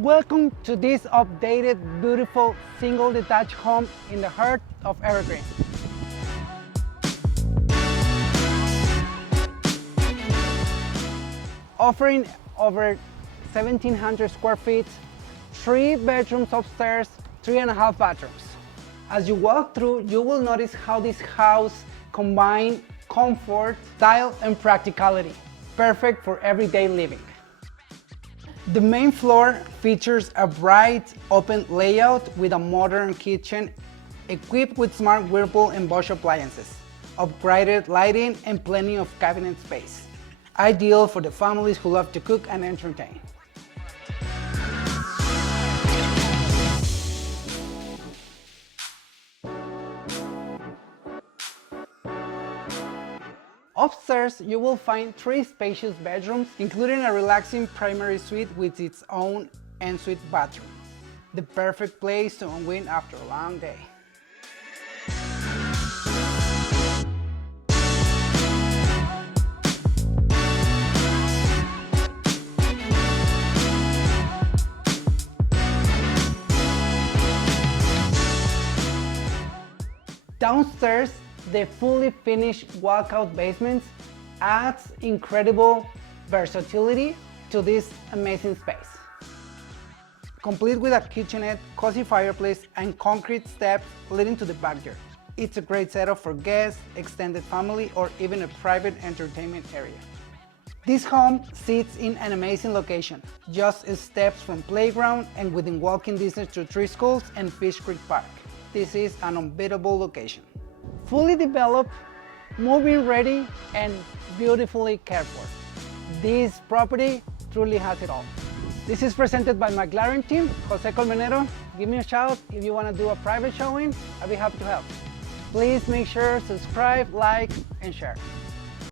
Welcome to this updated, beautiful, single detached home in the heart of Evergreen. Offering over 1,700 square feet, 3 bedrooms upstairs, 3.5 bathrooms. As you walk through, you will notice how this house combines comfort, style, and practicality, perfect for everyday living. The main floor features a bright, open layout with a modern kitchen equipped with smart Whirlpool and Bosch appliances, upgraded lighting, and plenty of cabinet space. Ideal for the families who love to cook and entertain. Upstairs, you will find 3 spacious bedrooms, including a relaxing primary suite with its own ensuite bathroom. The perfect place to unwind after a long day. Downstairs, the fully finished walkout basements adds incredible versatility to this amazing space. Complete with a kitchenette, cozy fireplace, and concrete steps leading to the backyard. It's a great setup for guests, extended family, or even a private entertainment area. This home sits in an amazing location, just steps from playground and within walking distance to 3 schools and Fish Creek Park. This is an unbeatable location. Fully developed, move-in ready, and beautifully cared for. This property truly has it all. This is presented by McLaren team, Jose Colmenero. Give me a shout if you want to do a private showing. I'll be happy to help. Please make sure to subscribe, like, and share.